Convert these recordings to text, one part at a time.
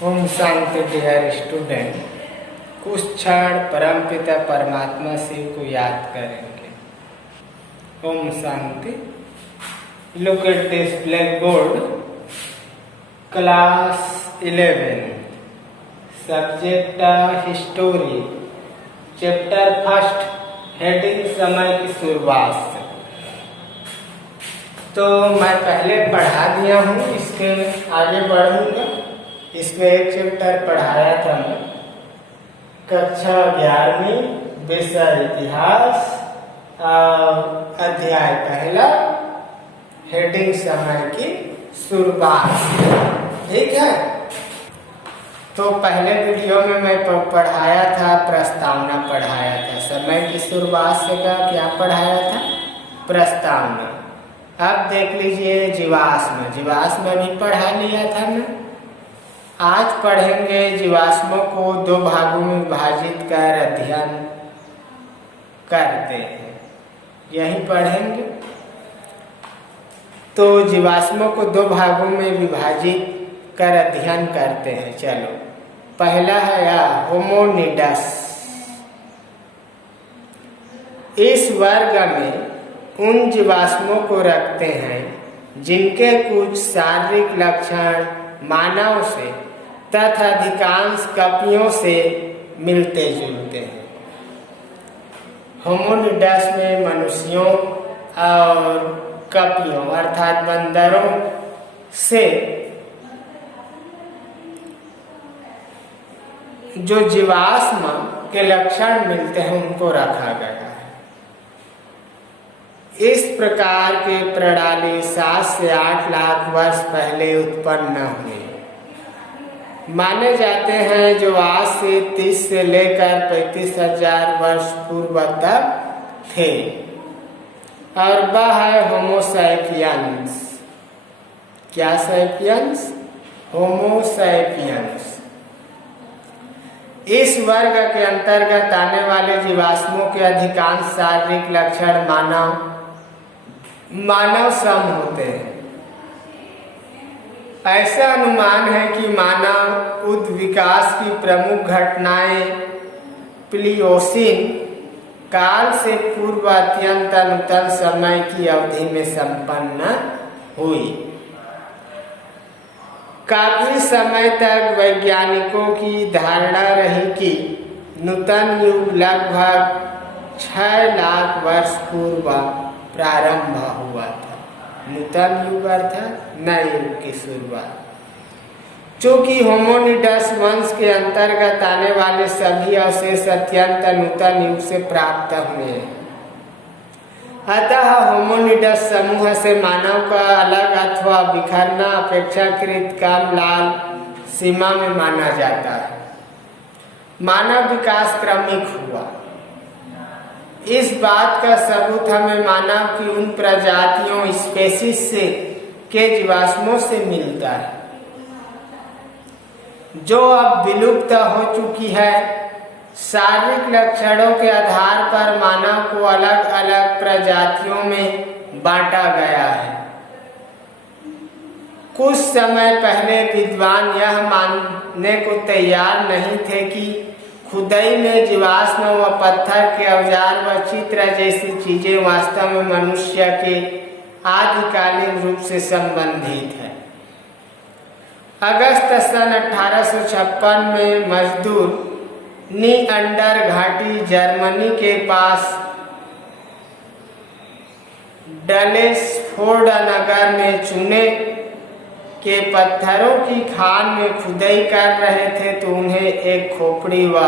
Om Shanti dear student. कुछ क्षण परमपिता परमात्मा शिव को याद करेंगे। ओम शांति। Look at this black board. Class 11, subject history, chapter first, heading समय की शुरुआत से। तो मैं पहले पढ़ा दिया हूँ, इसके आगे बढ़ूंगा। इसमें एक चैप्टर पढ़ाया था मैं, कक्षा 11वीं, विषय इतिहास, अध्याय पहला, हेडिंग समय की शुरुआत। ठीक है। तो पहले वीडियो में मैं पढ़ाया था, प्रस्तावना पढ़ाया था। समय की शुरुआत से क्या पढ़ाया था? प्रस्तावना। अब देख लीजिए जीवाश्म। जीवाश्म भी पढ़ा लिया था मैं। आज पढ़ेंगे जीवाश्मों को दो भागों में विभाजित कर अध्ययन करते हैं, यही पढ़ेंगे। तो जीवाश्मों को दो भागों में विभाजित कर अध्ययन करते हैं। चलो, पहला है होमोनिडस। इस वर्ग में उन जीवाश्मों को रखते हैं जिनके कुछ शारीरिक लक्षण मानव से तथा अधिकांश कपियों से मिलते जुलते हैं। होमोनिडस में मनुष्यों और कपियों अर्थात बंदरों से जो जीवाश्म के लक्षण मिलते हैं उनको रखा गया है। इस प्रकार के प्रणाली 7 से 8 लाख वर्ष पहले उत्पन्न हुई माने जाते हैं, जो आज से 30 से लेकर 35,000 वर्ष पूर्व तक थे। और वह है होमो सैपियंस। क्या सैपियंस? Homo sapiens. इस वर्ग के अंतर्गत आने वाले जीवाश्मों के अधिकांश शारीरिक लक्षण मानव सम होते हैं। ऐसा अनुमान है कि मानव उद्विकास की प्रमुख घटनाएं प्लियोसीन काल से पूर्व अत्यंत नूतन समय की अवधि में संपन्न हुई। काफी समय तक वैज्ञानिकों की धारणा रही कि नूतन युग लगभग 6 लाख वर्ष पूर्व प्रारंभ हुआ था। नूतन युग अर्थात नए युग की शुरुआत। चूंकि होमोनिडस वंश के अंतर्गत आने वाले सभी अवशेष अत्यंत नूतन युग से प्राप्त हुए हैं, अतः होमोनिडस समूह से मानव का अलग अथवा बिखरना अपेक्षाकृत कम लाल सीमा में माना जाता है। मानव विकास क्रमिक हुआ। इस बात का सबूत हमें मानव की उन प्रजातियों स्पेसीज से के जीवाश्मों से मिलता है जो अब विलुप्त हो चुकी है। शारीरिक लक्षणों के आधार पर मानव को अलग अलग प्रजातियों में बांटा गया है। कुछ समय पहले विद्वान यह मानने को तैयार नहीं थे कि खुदाई में जीवाश्म व पत्थर के औजार व चित्र जैसी चीजें वास्तव में मनुष्य के आदिकालीन रूप से संबंधित है। अगस्त सन 1856 में मजदूर नीअंडर घाटी जर्मनी के पास डलेसफोर्ड नगर में चूने के पत्थरों की खान में खुदाई कर रहे थे तो उन्हें एक खोपड़ी व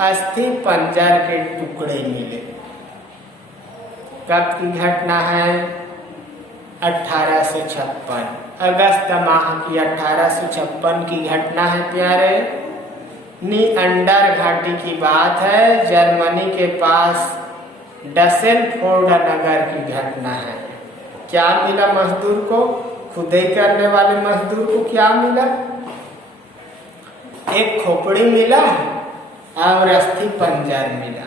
अस्थि पंजर के टुकड़े मिले। कब की घटना है? 1856, अगस्त माह की 1856 की घटना है प्यारे। नीअंडर घाटी की बात है, जर्मनी के पास डसेलफोर्ड नगर की घटना है। क्या मिला मजदूर को? खुदाई करने वाले मजदूर को क्या मिला? एक खोपड़ी मिला और अस्थि पंजर मिला।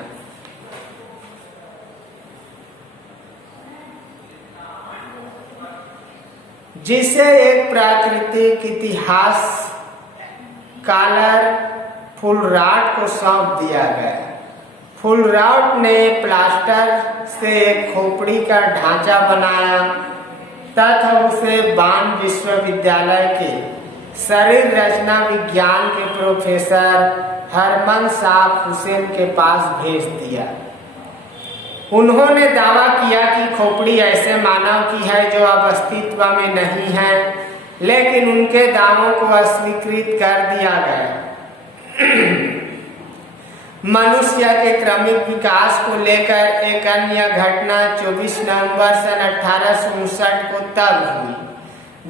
जिसे एक प्राकृतिक इतिहास कॉलर फुलराट को सौंप दिया गया। फुलराट ने प्लास्टर से एक खोपड़ी का ढांचा बनाया तथा उसे बान विश्वविद्यालय के शरीर रचना विज्ञान के प्रोफेसर हरमन साफ हुसैन के पास भेज दिया। उन्होंने दावा किया कि खोपड़ी ऐसे मानव की है जो अब अस्तित्व में नहीं है, लेकिन उनके दावों को अस्वीकृत कर दिया गया। मनुष्य के क्रमिक विकास को लेकर एक अन्य घटना 24 नवंबर सन 1859 को तब हुई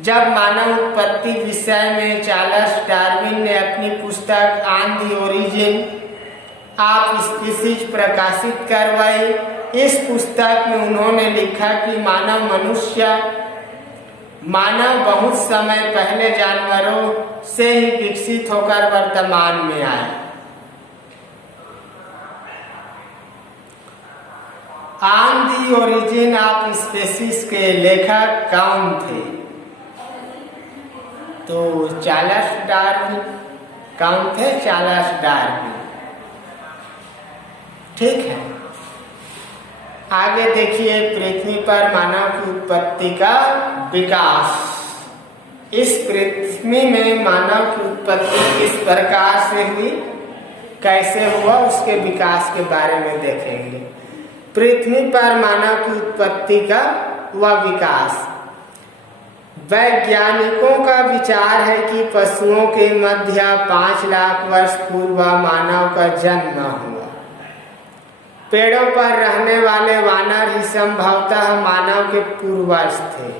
जब मानव उत्पत्ति विषय में चार्ल्स डार्विन ने अपनी पुस्तक on the origin of species प्रकाशित करवाई। इस पुस्तक में उन्होंने लिखा कि मानव बहुत समय पहले जानवरों से ही विकसित होकर वर्तमान में आया। On the origin of species के लेखक कौन थे? तो चार्ल्स डार्विन। कौन थे? Charles Darwin. ठीक है, आगे देखिए पृथ्वी पर मानव की उत्पत्ति का विकास। इस पृथ्वी में मानव की उत्पत्ति किस प्रकार से हुई, कैसे हुआ, उसके विकास के बारे में देखेंगे। पृथ्वी पर मानव की उत्पत्ति का व विकास। वैज्ञानिकों का विचार है कि पशुओं के मध्य 5 लाख वर्ष पूर्व मानव का जन्म हुआ। पेड़ों पर रहने वाले वानर ही संभवतः मानव के पूर्वज थे।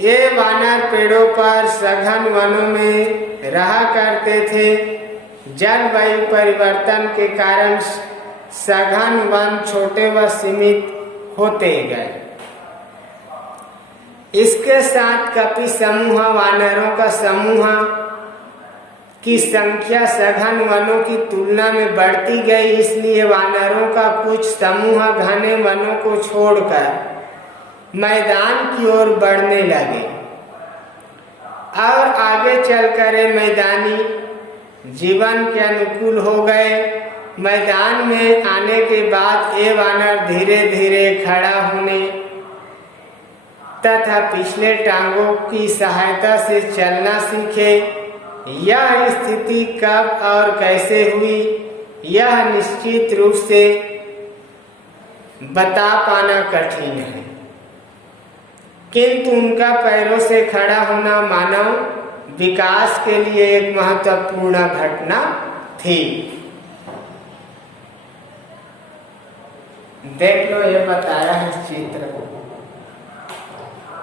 ये वानर पेड़ों पर सघन वनों में रहा करते थे। जलवायु परिवर्तन के कारण सघन वन छोटे व सीमित होते गए। इसके साथ कपि समूह वानरों का समूह की संख्या सघन वनों की तुलना में बढ़ती गई, इसलिए वानरों का कुछ समूह घने वनों को छोड़कर मैदान की ओर बढ़ने लगे और आगे चलकर मैदानी जीवन के अनुकूल हो गए। मैदान में आने के बाद ये वानर धीरे धीरे खड़ा होने तथा पिछले टांगों की सहायता से चलना सीखे। यह स्थिति कब और कैसे हुई यह निश्चित रूप से बता पाना कठिन है, किंतु उनका पैरों से खड़ा होना मानव विकास के लिए एक महत्वपूर्ण घटना थी। देख लो, ये बताया है चित्र को,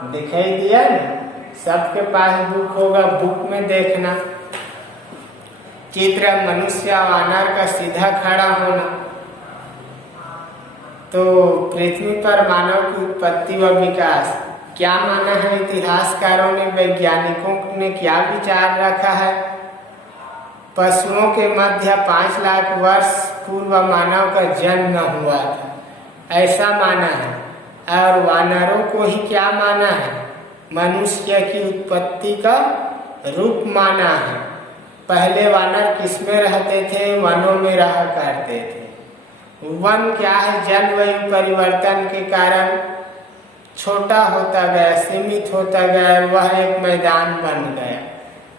दिखाई दिया ना? सबके पास बुक होगा, बुक में देखना। चित्र मनुष्य वानर का सीधा खड़ा होना। तो पृथ्वी पर मानव की उत्पत्ति व विकास क्या माना है इतिहासकारों ने, वैज्ञानिकों ने क्या विचार रखा है? पशुओं के मध्य 5 लाख वर्ष पूर्व मानव का जन्म हुआ था, ऐसा माना है। और वानरों को ही क्या माना है? मनुष्य की उत्पत्ति का रूप माना है। पहले वानर किसमें रहते थे? वनों में रहा करते थे। वन क्या है? जलवायु परिवर्तन के कारण छोटा होता गया, सीमित होता गया, वह एक मैदान बन गया।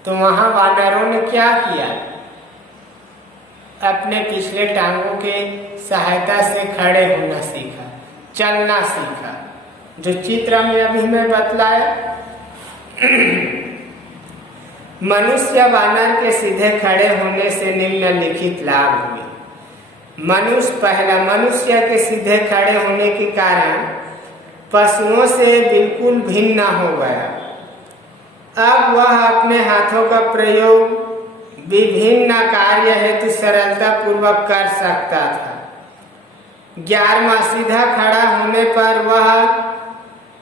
तो वहां वानरों ने क्या किया? अपने पिछले टांगों के सहायता से खड़े होना सीखा, चलना सीखा, जो चित्र में अभी मैं बतलाया। मनुष्य वानर के सीधे खड़े होने से निम्नलिखित लाभ हुए। मनुष्य के सीधे खड़े होने के कारण पशुओं से बिल्कुल भिन्न हो गया। अब वह अपने हाथों का प्रयोग विभिन्न कार्य हेतु सरलता पूर्वक कर सकता था। 11वां सीधा खड़ा होने पर वह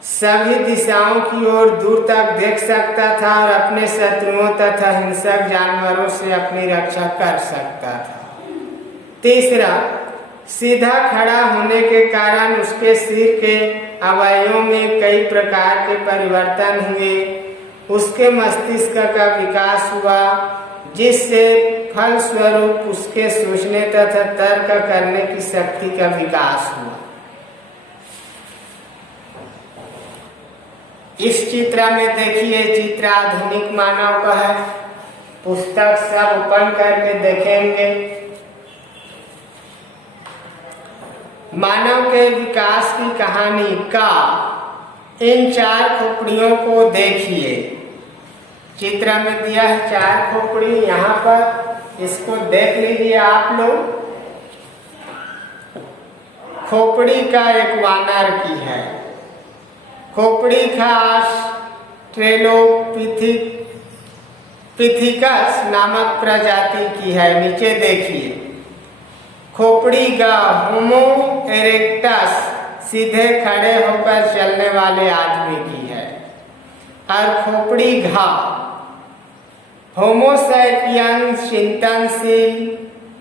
सभी दिशाओं की ओर दूर तक देख सकता था और अपने शत्रुओं तथा हिंसक जानवरों से अपनी रक्षा कर सकता था। तीसरा, सीधा खड़ा होने के कारण उसके सिर के अवयवों में कई प्रकार के परिवर्तन हुए। उसके मस्तिष्क का विकास हुआ, जिससे फल स्वरूप उसके सोचने तथा तर्क करने की शक्ति का विकास हुआ। इस चित्र में देखिए, चित्र आधुनिक मानव का है। पुस्तक सब ओपन करके देखेंगे। मानव के विकास की कहानी का इन 4 खोपड़ियों को देखिए। चित्र में दिया है 4 खोपड़ी, यहाँ पर इसको देख लीजिए आप लोग। खोपड़ी का एक वानर की है। खोपड़ी खास पिथिकस नामक प्रजाति की है। नीचे देखिए, खोपड़ी गा होमो इरेक्टस सीधे खड़े होकर चलने वाले आदमी की है। और खोपड़ी घा होमो सैपियंस चिंतनशील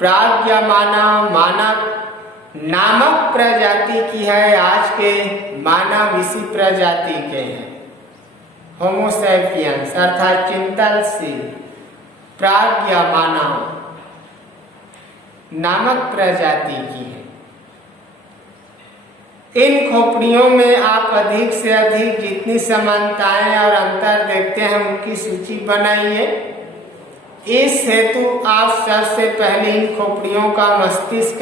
मानव नामक प्रजाति की है। आज के मानव इसी प्रजाति के हैं। होमो सैपियंस अर्थात चिंतनशील मानव नामक प्रजाति की है। इन खोपड़ियों में आप अधिक से अधिक जितनी समानताएं और अंतर देखते हैं उनकी सूची बनाइए। इस हेतु आप सबसे पहले इन खोपड़ियों का मस्तिष्क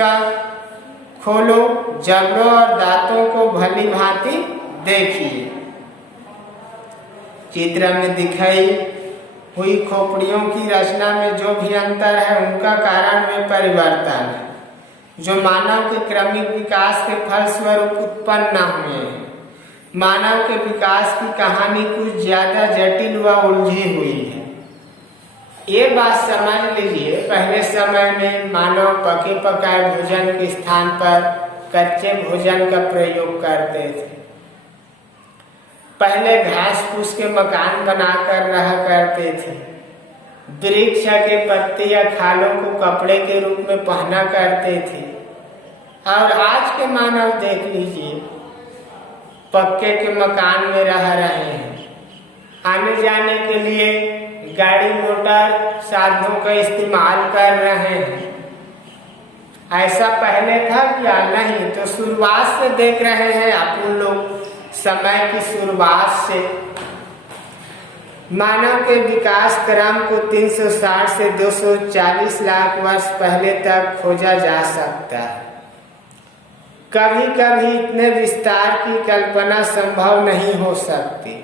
खोलो, जबड़ों और दांतों को भली भांति देखिए। चित्र में दिखाई हुई खोपड़ियों की रचना में जो भी अंतर है उनका कारण में परिवर्तन है, जो मानव के क्रमिक विकास के फलस्वरूप उत्पन्न हुए हैं। मानव के विकास की कहानी कुछ ज्यादा जटिल व उलझी हुई है। ये बात समझ लीजिए, पहले समय में मानव पके पकाए भोजन के स्थान पर कच्चे भोजन का प्रयोग करते थे। पहले घास फूस के मकान बनाकर रहा करते थे। वृक्ष के पत्ते या खालों को कपड़े के रूप में पहना करते थे। और आज के मानव देख लीजिए, पक्के के मकान में रह रहे हैं। आने जाने के लिए गाड़ी मोटर साधनों का इस्तेमाल कर रहे हैं। ऐसा पहले था क्या? नहीं। तो शुरुआत से देख रहे हैं अपन लोग, समय की शुरुआत से मानव के विकास क्रम को 360 से 240 लाख वर्ष पहले तक खोजा जा सकता है। कभी कभी इतने विस्तार की कल्पना संभव नहीं हो सकती।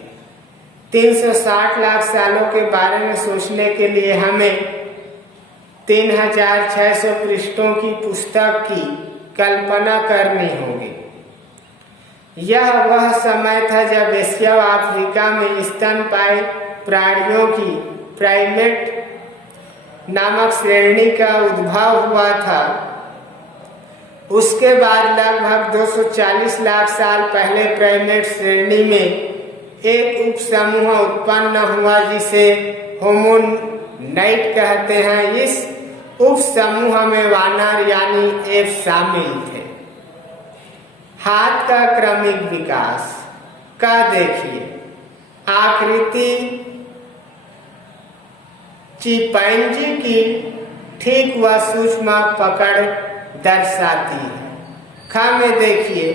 360 लाख सालों के बारे में सोचने के लिए हमें 3600 पृष्ठों की पुस्तक की कल्पना करनी होगी। यह वह समय था जब एशिया व अफ्रीका में स्तनपायी प्राणियों की प्राइमेट नामक श्रेणी का उद्भव हुआ था। उसके बाद लगभग 240 लाख साल पहले प्राइमेट श्रेणी में एक उपसमूह उत्पन्न हुआ जिसे होमोनाइट कहते हैं। इस उपसमूह में वानर यानी एप शामिल थे। हाथ का क्रमिक विकास का देखिए, आकृति चिंपैंजी की ठीक व सूक्ष्म पकड़ दर्शाती है। ख में देखिए,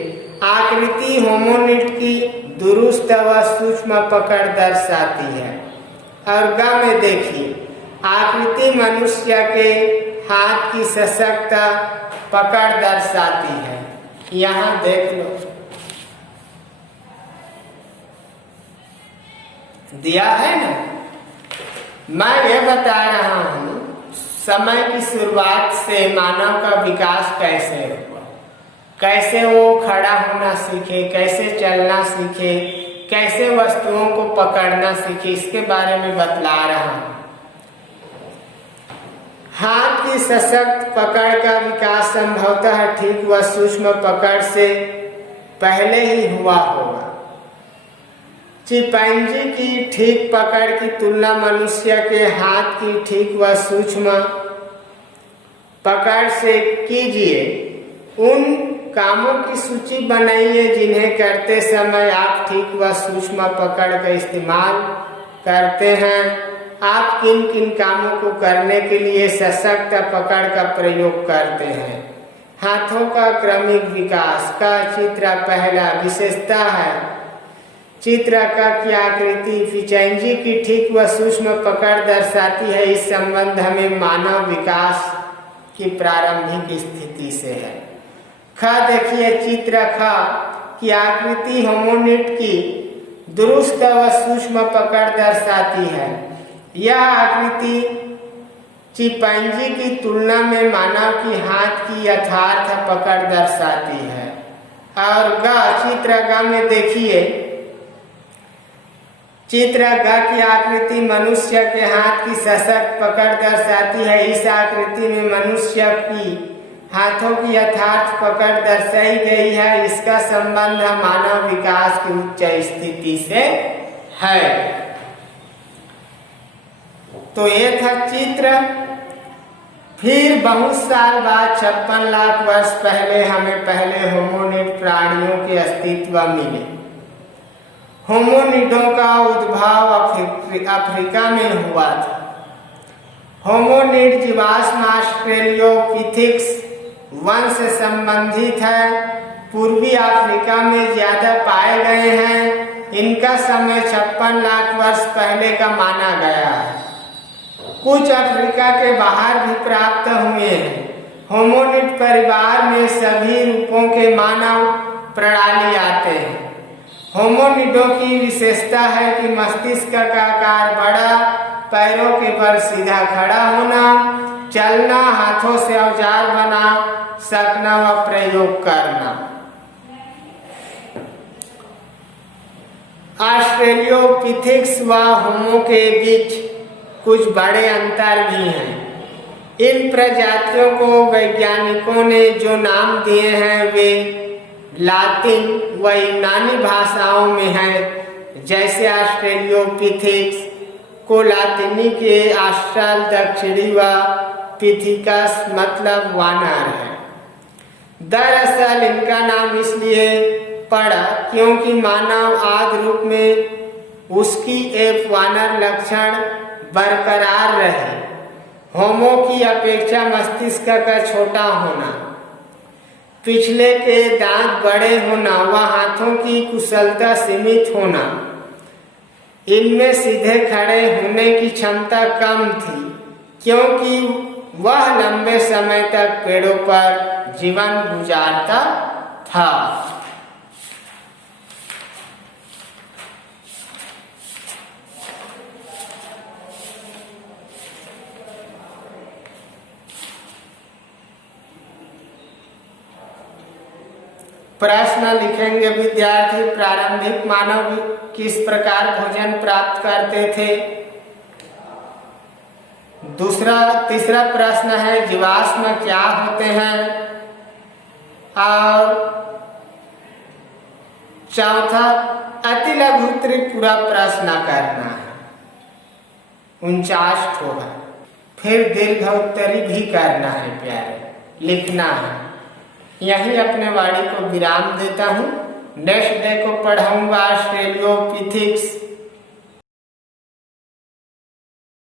आकृति होमोनिड की दुरुस्त व सूक्ष्म पकड़ दर्शाती है। और ग में देखिए, आकृति मनुष्य के हाथ की सशक्त पकड़ दर्शाती है। यहाँ देख लो, दिया है ना। मैं ये बता रहा हूँ समय की शुरुआत से मानव का विकास कैसे हुआ, कैसे वो खड़ा होना सीखे, कैसे चलना सीखे, कैसे वस्तुओं को पकड़ना सीखे, इसके बारे में बतला रहा हूँ। हाथ की सशक्त पकड़ का विकास संभवतः ठीक व सूक्ष्म पकड़ से पहले ही हुआ होगा। चिंपैंजी की ठीक पकड़ की तुलना मनुष्य के हाथ की ठीक व सूक्ष्म पकड़ से कीजिए। उन कामों की सूची बनाइए जिन्हें करते समय आप ठीक व सूक्ष्म पकड़ का इस्तेमाल करते हैं। आप किन किन कामों को करने के लिए सशक्त पकड़ का प्रयोग करते हैं। हाथों का क्रमिक विकास का चित्र पहला विशेषता है। चित्र का की आकृति फिचेंजी की ठीक व सूक्ष्म पकड़ दर्शाती है। इस संबंध में मानव विकास की प्रारंभिक स्थिति से है। ख देखिए, चित्र ख की आकृति होमोनिड की दुरुस्त व सूक्ष्म पकड़ दर्शाती है। यह आकृति चिंपैंजी की तुलना में मानव की हाथ की यथार्थ पकड़ दर्शाती है। और ग चित्र ग में देखिए, चित्र ग की आकृति मनुष्य के हाथ की सशक्त पकड़ दर्शाती है। इस आकृति में मनुष्य की हाथों की यथार्थ पकड़ दर्शाई गई है। इसका संबंध मानव विकास की उच्च स्थिति से है। तो ये था चित्र। फिर बहुत साल बाद 56 लाख वर्ष पहले हमें पहले होमोनिड प्राणियों के अस्तित्व मिले। होमोनिडों का उद्भव अफ्रीका में हुआ था। होमोनिड जीवाश्म ऑस्ट्रेलियोपिथेकस वंश से संबंधित है। पूर्वी अफ्रीका में ज्यादा पाए गए हैं। इनका समय 56 लाख वर्ष पहले का माना गया है। कुछ अफ्रीका के बाहर भी प्राप्त हुए हैं। होमोनिड परिवार में सभी रूपों के मानव प्रणाली आते हैं। होमोनिडों की विशेषता है कि मस्तिष्क का आकार बड़ा, पैरों के बल सीधा खड़ा होना, चलना, हाथों से औजार बना सकना व प्रयोग करना। ऑस्ट्रेलियोपिथेकस व होमो के बीच कुछ बड़े अंतर भी हैं। इन प्रजातियों को वैज्ञानिकों ने जो नाम दिए हैं वे लातिन व यूनानी भाषाओं में हैं। जैसे ऑस्ट्रेलियोपिथेकस को लातिनी के ऑस्ट्रल दक्षिणी व पिथिकस मतलब वानर है। दरअसल इनका नाम इसलिए पड़ा क्योंकि मानव आदि रूप में उसकी एक वानर लक्षण बरकरार रहे। होमो की अपेक्षा मस्तिष्क का छोटा होना, पिछले के दांत बड़े होना व हाथों की कुशलता सीमित होना, इनमें सीधे खड़े होने की क्षमता कम थी क्योंकि वह लंबे समय तक पेड़ों पर जीवन गुजारता था। प्रश्न लिखेंगे विद्यार्थी, प्रारंभिक मानव किस प्रकार भोजन प्राप्त करते थे। तीसरा प्रश्न है जीवाश्म क्या होते हैं। और चौथा अति लघु पूरा प्रश्न करना है, 49 ठो है। फिर दीर्घ उत्तरी भी करना है प्यारे, लिखना है। यही अपने वाणी को विराम देता हूँ। नेक्स्ट डे को पढ़ाऊंगा ऑस्ट्रेलियोपिथेकस